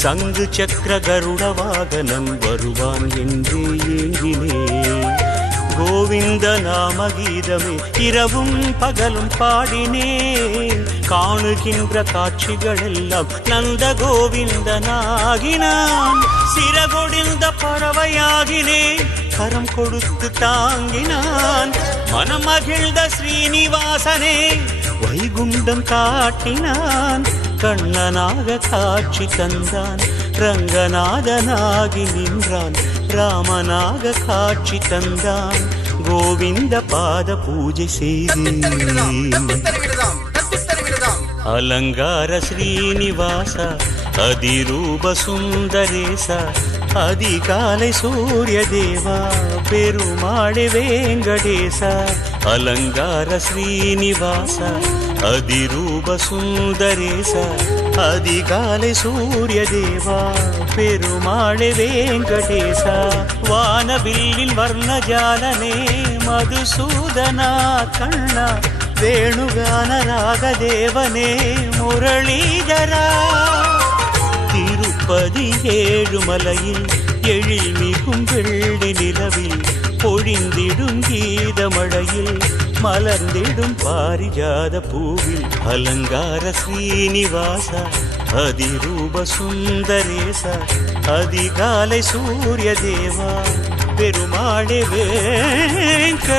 சங்கு சக்கர கருட வாகனம் வருவான் என்று ஏங்கினே கோவிந்த நாம கீதமே இரவும் பகலும் பாடினேன். காணுகின்ற காட்சிகளெல்லாம் நந்த கோவிந்தனாகினான். சிறகொடிந்த பறவையாகினேன். கரம் கொடுத்து தாங்கினான். மனமகிழ்ந்த ஸ்ரீனிவாசனே வைகுண்டம் காட்டினான். கண்ணனாக காட்சி தந்தான் ரங்கநாதனாகி நின்றான் ராமனாக காட்சி தந்தான் கோவிந்த பாத பூஜை செய்தேன் அலங்கார ஸ்ரீனிவாச அதிரூப சுந்தரேச அதிகாலை சூரிய தேவா பெருமாளே வேங்கடேச அலங்கார ஸ்ரீனிவாச அதிரூப சுந்தரேச அதிகாலை சூரிய தேவா பெருமாளே வேங்கடேச வானவில்லில் வர்ணஜாலனே மதுசூதனா கண்ணா வேணுகான ராகதேவனே முரளீதரா திருப்பதி ஏழுமலையில் எழில் மிகும் வெள்ளி நிலவில் பொழிந்திடும் கீதமழையில் மலர்ந்திடும் பாரிஜாத பூவில் அலங்கார ஸ்ரீனிவாச அதிரூப சுந்தரேச அதிகாலை சூரிய தேவா பெருமாளே வெங்கடேசா.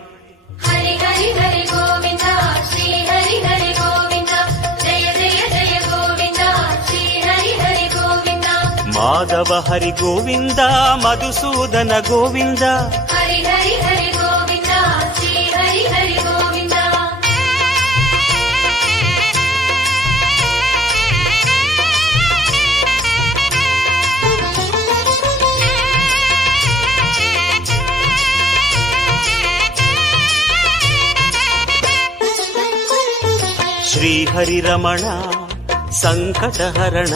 మాధవ హరి గోవింద మధుసూదన గోవింద. శ్రీహరి హరి హరి గోవింద రమణ సంకటహరణ.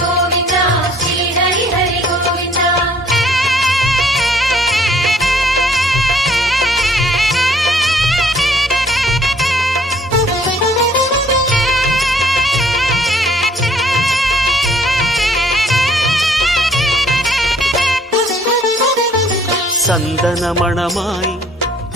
கோவிந்தா ஸ்ரீ ஹரி ஹரி கோவிந்தா சந்தன மணமாய்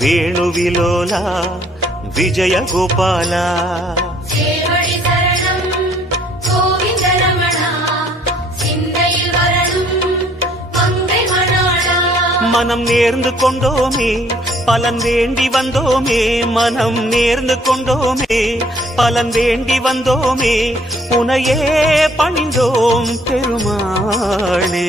வேணுவிலோலா விஜயகோபாலா. மனம் நேர்ந்து கொண்டோமே பலன் வேண்டி வந்தோமே மனம் நேர்ந்து கொண்டோமே பலன் வேண்டி வந்தோமே உனையே பணிந்தோம் பெருமானே